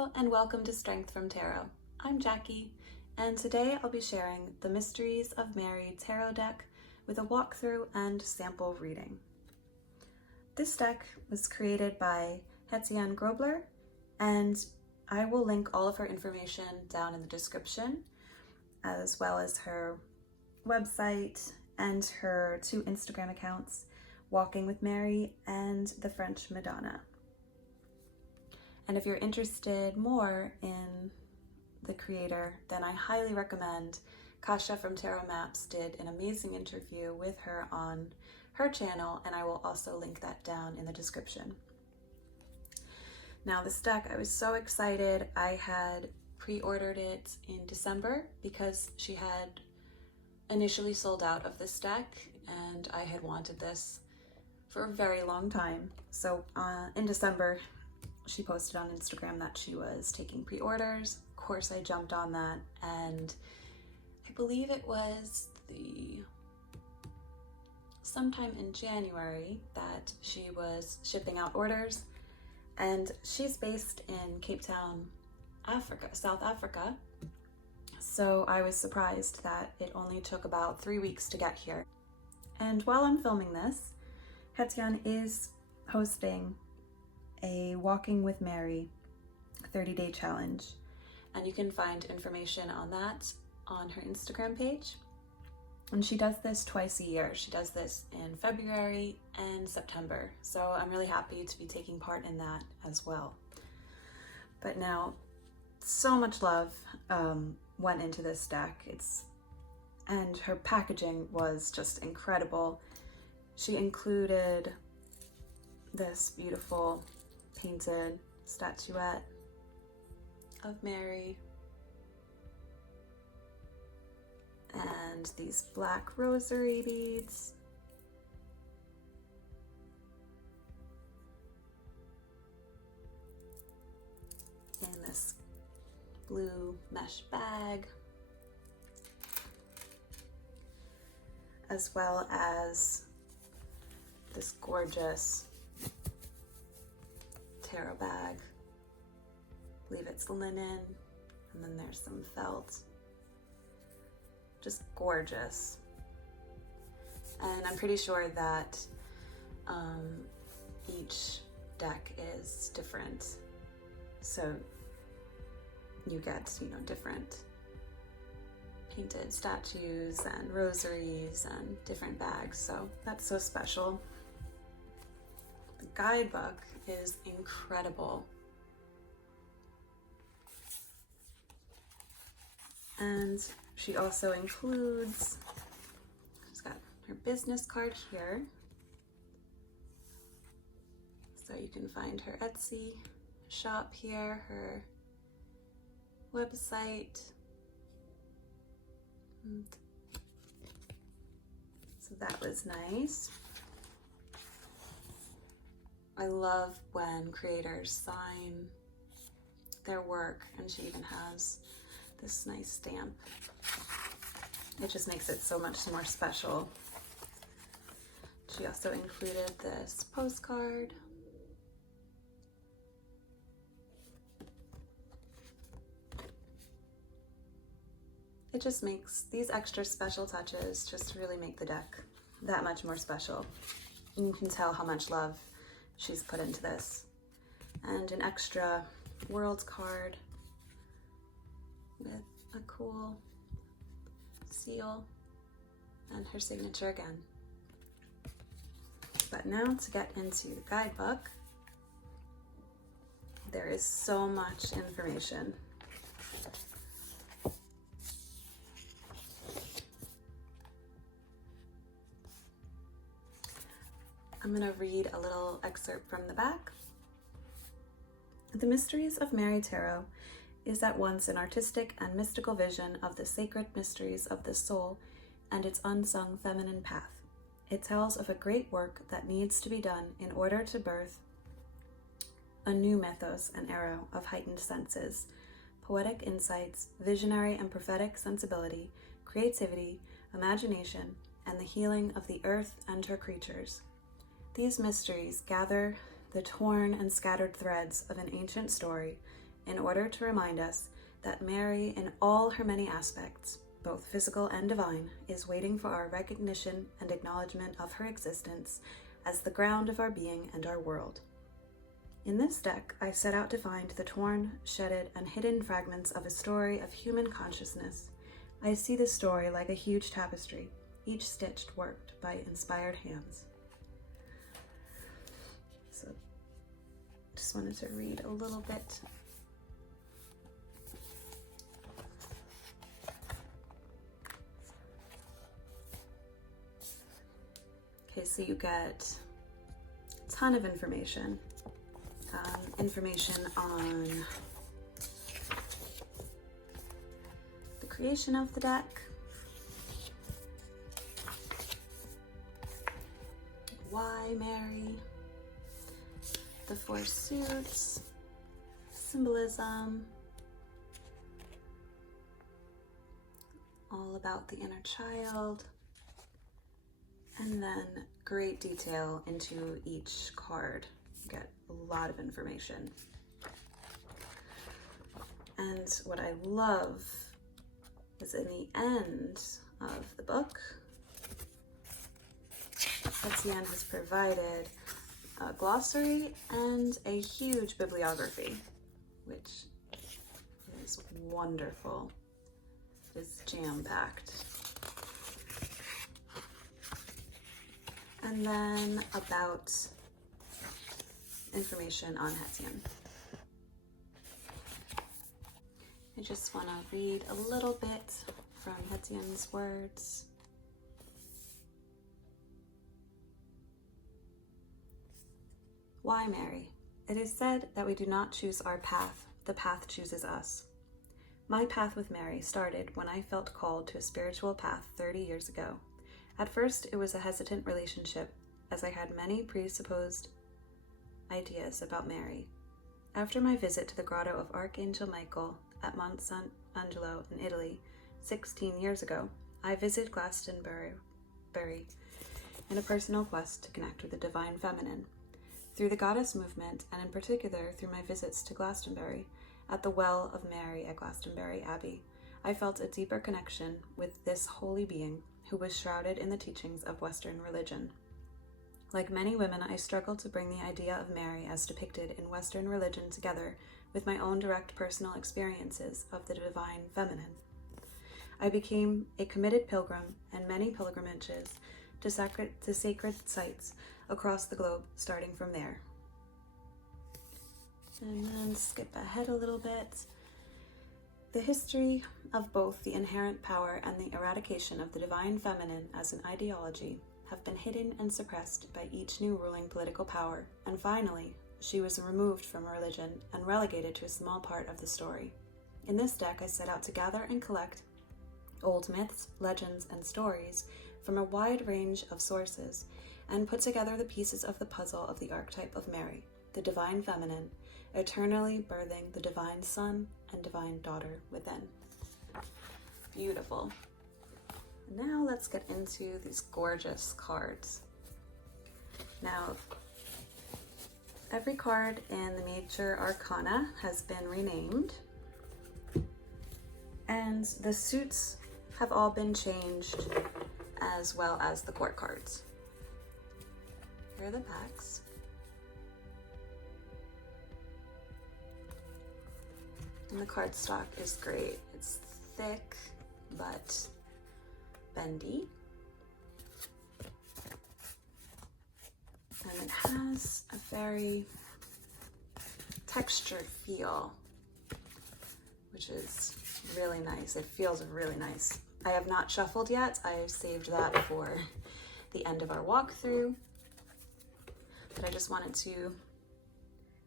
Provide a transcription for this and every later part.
Hello and welcome to Strength from Tarot. I'm Jackie, and today I'll be sharing the Mysteries of Mary tarot deck with a walkthrough and sample reading. This deck was created by Hetziane Grobler, and I will link all of her information down in the description, as well as her website and her 2 Instagram accounts, Walking with Mary and The French Madonna. And if you're interested more in the creator, then I highly recommend Kasha from Tarot Maps did an amazing interview with her on her channel, and I will also link that down in the description. Now this deck, I was so excited. I had pre-ordered it in December because she had initially sold out of this deck, and I had wanted this for a very long time. So in December, she posted on Instagram that she was taking pre-orders. Of course, I jumped on that, and I believe it was sometime in January that she was shipping out orders. And she's based in Cape Town, South Africa. So I was surprised that it only took about 3 weeks to get here. And while I'm filming this, Hetziane is hosting a Walking with Mary 30-day challenge, and you can find information on that on her Instagram page. And she does this twice a year. She does this in February and September, so I'm really happy to be taking part in that as well. But now, so much love went into this deck. And her packaging was just incredible. She included this beautiful painted statuette of Mary and these black rosary beads, in this blue mesh bag, as well as this gorgeous tarot bag. I believe it's linen, and then there's some felt. Just gorgeous. And I'm pretty sure that each deck is different, so you get, different painted statues and rosaries and different bags, so that's so special. The guidebook is incredible. And she also includes, she's got her business card here, so you can find her Etsy shop here, her website. And so that was nice. I love when creators sign their work, and she even has this nice stamp. It just makes it so much more special. She also included this postcard. It just makes these extra special touches just really make the deck that much more special. And you can tell how much love she's put into this. And an extra world card with a cool seal and her signature again. But now to get into the guidebook, there is so much information. I'm going to read a little excerpt from the back. The Mysteries of Mary Tarot is at once an artistic and mystical vision of the sacred mysteries of the soul and its unsung feminine path. It tells of a great work that needs to be done in order to birth a new mythos and era of heightened senses, poetic insights, visionary and prophetic sensibility, creativity, imagination, and the healing of the earth and her creatures. These mysteries gather the torn and scattered threads of an ancient story in order to remind us that Mary, in all her many aspects, both physical and divine, is waiting for our recognition and acknowledgement of her existence as the ground of our being and our world. In this deck, I set out to find the torn, shedded, and hidden fragments of a story of human consciousness. I see the story like a huge tapestry, each stitched worked by inspired hands. So, just wanted to read a little bit. Okay, so you get a ton of information. Information on the creation of the deck, why Mary, the four suits, symbolism, all about the inner child, and then great detail into each card. You get a lot of information. And what I love is in the end of the book, Etienne has provided a glossary and a huge bibliography, which is wonderful. It's jam-packed. And then about information on Etienne. I just want to read a little bit from Etienne's words. Why Mary? It is said that we do not choose our path, the path chooses us. My path with Mary started when I felt called to a spiritual path 30 years ago. At first, it was a hesitant relationship, as I had many presupposed ideas about Mary. After my visit to the grotto of Archangel Michael at Mont San Angelo in Italy 16 years ago, I visited Glastonbury in a personal quest to connect with the divine feminine. Through the goddess movement, and in particular through my visits to Glastonbury, at the Well of Mary at Glastonbury Abbey, I felt a deeper connection with this holy being who was shrouded in the teachings of Western religion. Like many women, I struggled to bring the idea of Mary as depicted in Western religion together with my own direct personal experiences of the divine feminine. I became a committed pilgrim and many pilgrimages to sacred sites across the globe, starting from there. And then skip ahead a little bit. The history of both the inherent power and the eradication of the divine feminine as an ideology have been hidden and suppressed by each new ruling political power, and finally, she was removed from religion and relegated to a small part of the story. In this deck, I set out to gather and collect old myths, legends, and stories from a wide range of sources, and put together the pieces of the puzzle of the archetype of Mary, the divine feminine, eternally birthing the divine son and divine daughter within. Beautiful. Now let's get into these gorgeous cards. Now, every card in the Major Arcana has been renamed, and the suits have all been changed, as well as the court cards. Here are the backs. And the cardstock is great. It's thick, but bendy. And it has a very textured feel, which is really nice. It feels really nice. I have not shuffled yet. I saved that for the end of our walkthrough. But I just wanted to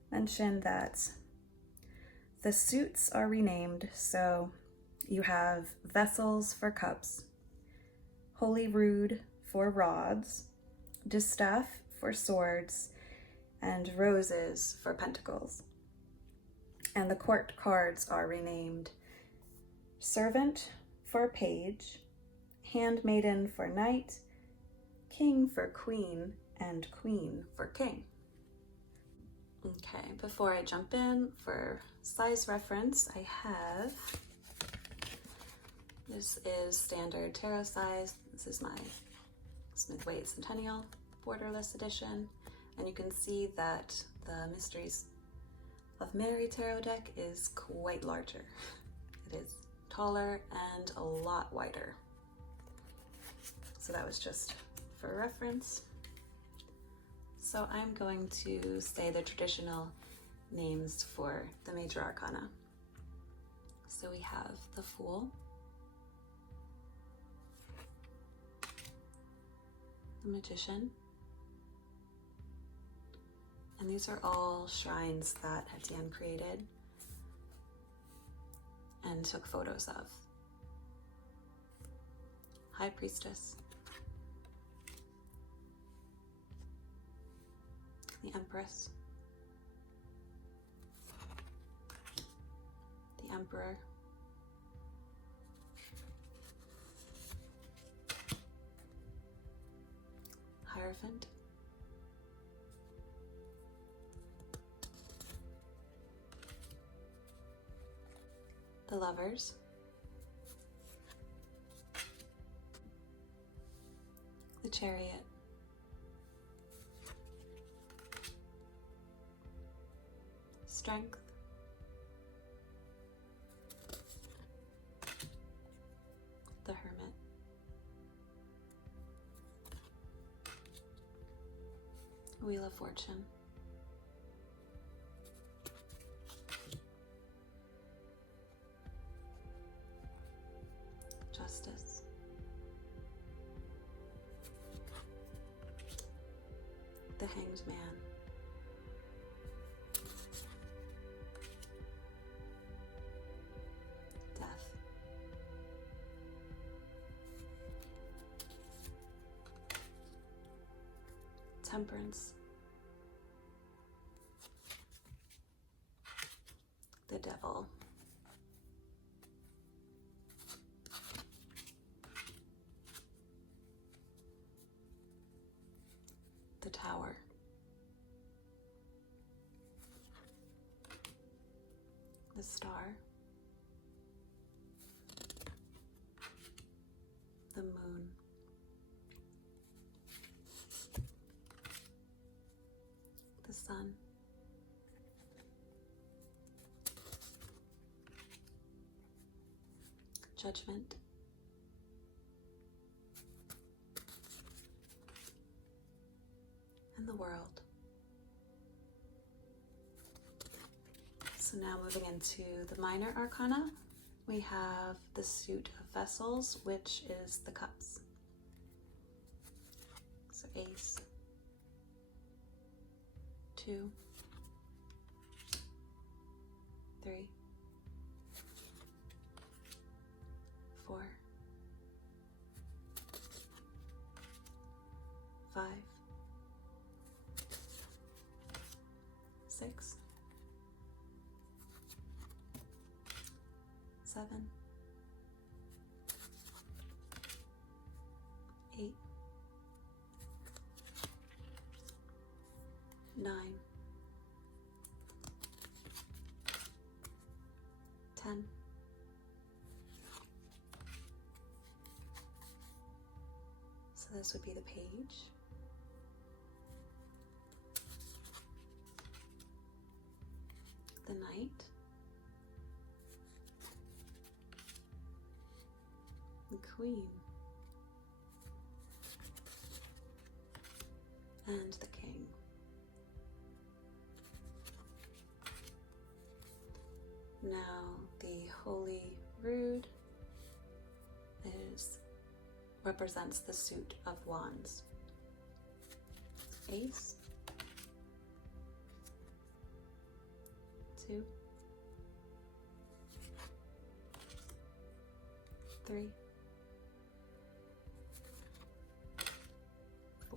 mention that the suits are renamed. So you have vessels for cups, holy rood for rods, distaff for swords, and roses for pentacles. And the court cards are renamed servant for page, handmaiden for knight, king for queen, and queen for king. Okay, before I jump in, for size reference, I have, this is standard tarot size. This is my Smith-Waite Centennial borderless edition. And you can see that the Mysteries of Mary tarot deck is quite larger. It is taller and a lot wider. So that was just for reference. So I'm going to say the traditional names for the major arcana. So we have the Fool, the Magician, and these are all shrines that Etienne created and took photos of. High Priestess, the Empress, the Emperor, Hierophant, the Lovers, the Chariot, Strength, the Hermit, Wheel of Fortune, Justice, the Hanged Man, Death, Temperance, the Devil, the Tower, the Star, the Moon, the Sun, Judgment, and the World. So now moving into the minor arcana, we have the Suit of Vessels, which is the Cups. So Ace, 2, 3, 4, 5, 6, 7, 8, 9, 10, so this would be the Page, the Knight, the Queen, and the King. Now the Holy Rood represents the suit of wands. Ace, 2, 3,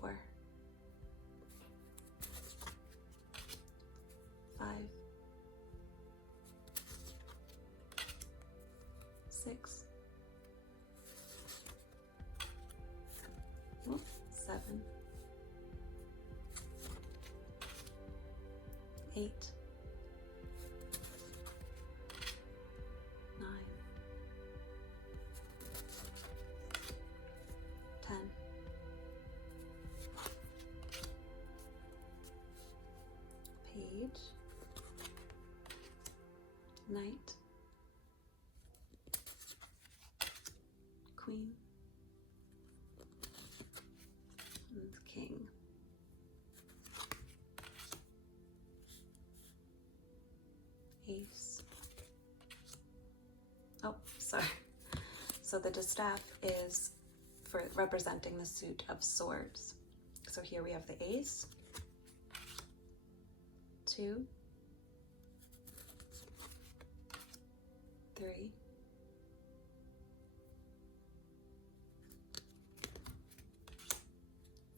4, 5, 6, 7, 8, Knight, Queen, and King. Ace. Oh, sorry. So the distaff is for representing the suit of swords. So here we have the ace, 2, 3,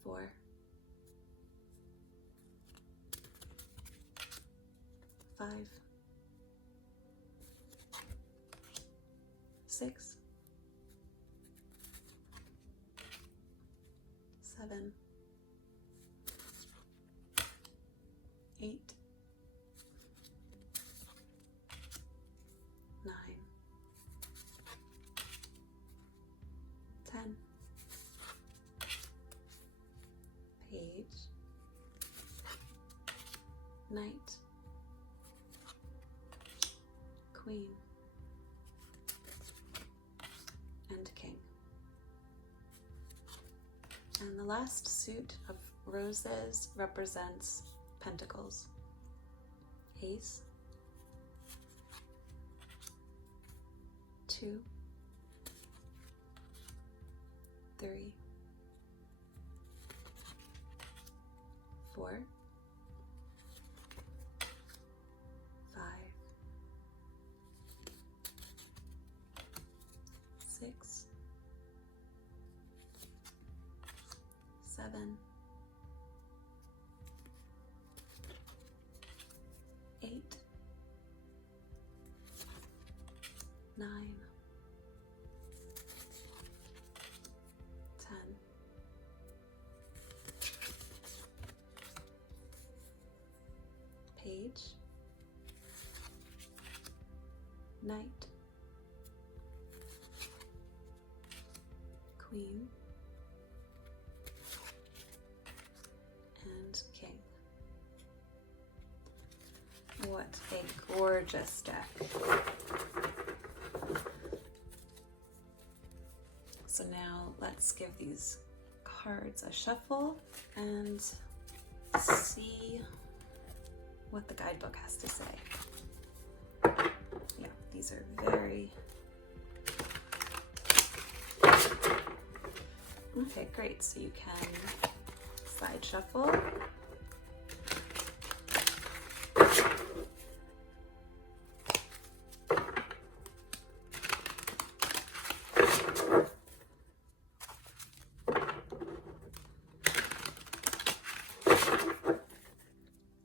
4, 5, 6, 7, 8, 9, 10. Page, Knight, Queen, and King. And the last suit of roses represents pentacles. Ace, 2, 3, 4, 5, 6, 7, 8, 9, 10. Page, Knight, Queen, and King. What a gorgeous deck. So now let's give these cards a shuffle and see what the guidebook has to say. Yeah, these are very... Okay, great. So you can side shuffle.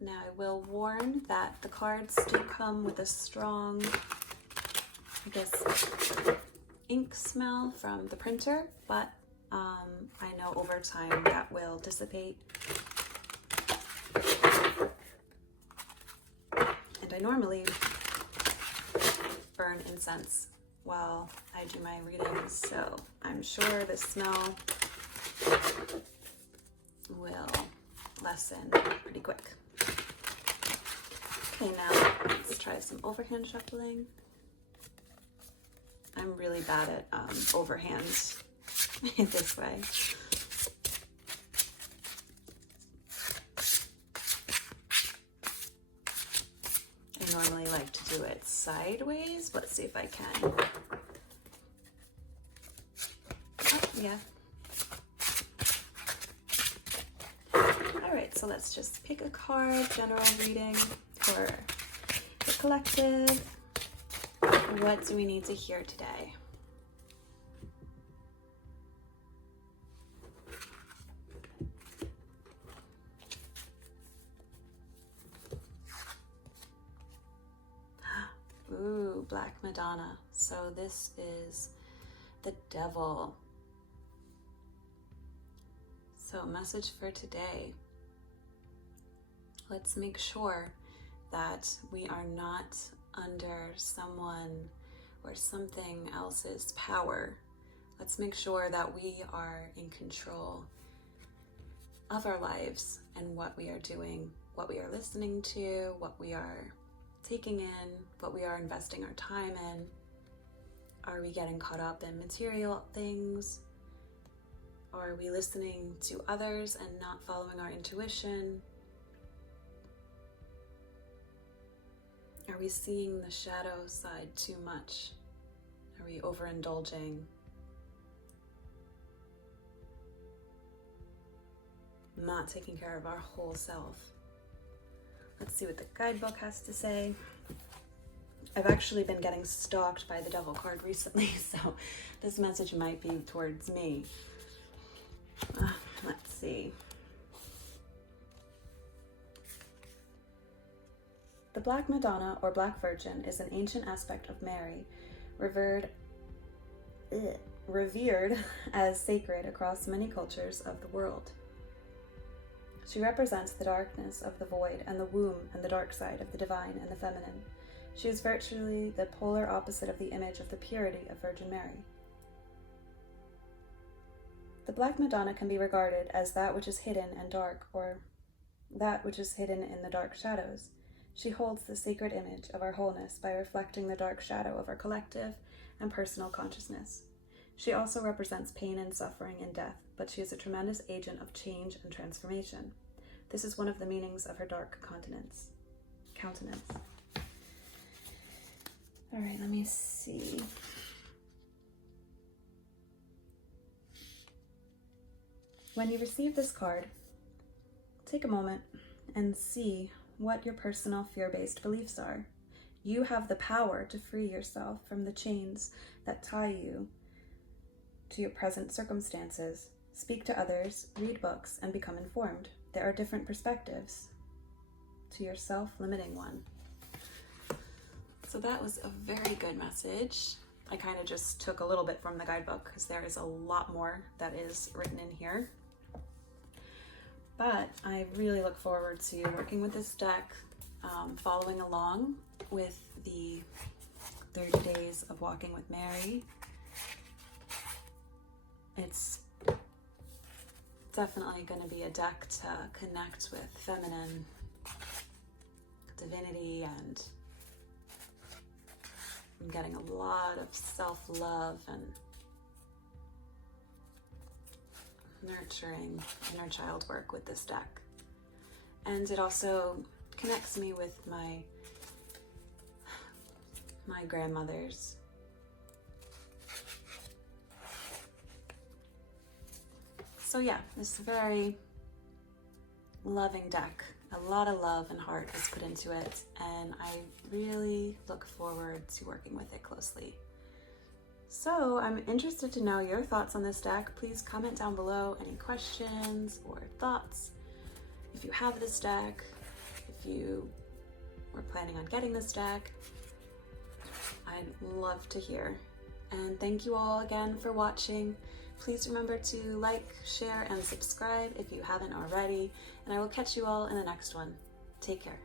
Now I will warn that the cards do come with a strong, I guess, ink smell from the printer, but I know over time that will dissipate. And I normally burn incense while I do my readings, so I'm sure the smell will lessen pretty quick. Okay, now let's try some overhand shuffling. I'm really bad at overhand this way. I normally like to do it sideways. Let's see if I can. Oh, yeah. All right, so let's just pick a card, general reading for the collective. What do we need to hear today? Ooh, Black Madonna. So this is the devil. So message for today. Let's make sure that we are not under someone or something else's power. Let's make sure that we are in control of our lives and what we are doing, what we are listening to, what we are taking in what we are investing our time in? Are we getting caught up in material things? Are we listening to others and not following our intuition? Are we seeing the shadow side too much? Are we overindulging? Not taking care of our whole self? Let's see what the guidebook has to say. I've actually been getting stalked by the devil card recently, so this message might be towards me. Let's see. The Black Madonna or Black Virgin is an ancient aspect of Mary, revered as sacred across many cultures of the world. She represents the darkness of the void and the womb and the dark side of the divine and the feminine. She is virtually the polar opposite of the image of the purity of Virgin Mary. The Black Madonna can be regarded as that which is hidden and dark, or that which is hidden in the dark shadows. She holds the sacred image of our wholeness by reflecting the dark shadow of our collective and personal consciousness. She also represents pain and suffering and death, but she is a tremendous agent of change and transformation. This is one of the meanings of her dark countenance. All right, let me see. When you receive this card, take a moment and see what your personal fear-based beliefs are. You have the power to free yourself from the chains that tie you to your present circumstances. Speak to others, read books, and become informed. There are different perspectives to your self-limiting one. So that was a very good message. I kind of just took a little bit from the guidebook because there is a lot more that is written in here. But I really look forward to working with this deck, following along with the 30 days of walking with Mary. It's definitely going to be a deck to connect with feminine divinity, and I'm getting a lot of self-love and nurturing inner child work with this deck. And it also connects me with my grandmothers. So yeah, this very loving deck. A lot of love and heart is put into it, and I really look forward to working with it closely. So I'm interested to know your thoughts on this deck. Please comment down below any questions or thoughts. If you have this deck, if you were planning on getting this deck, I'd love to hear. And thank you all again for watching. Please remember to like, share, and subscribe if you haven't already, and I will catch you all in the next one. Take care.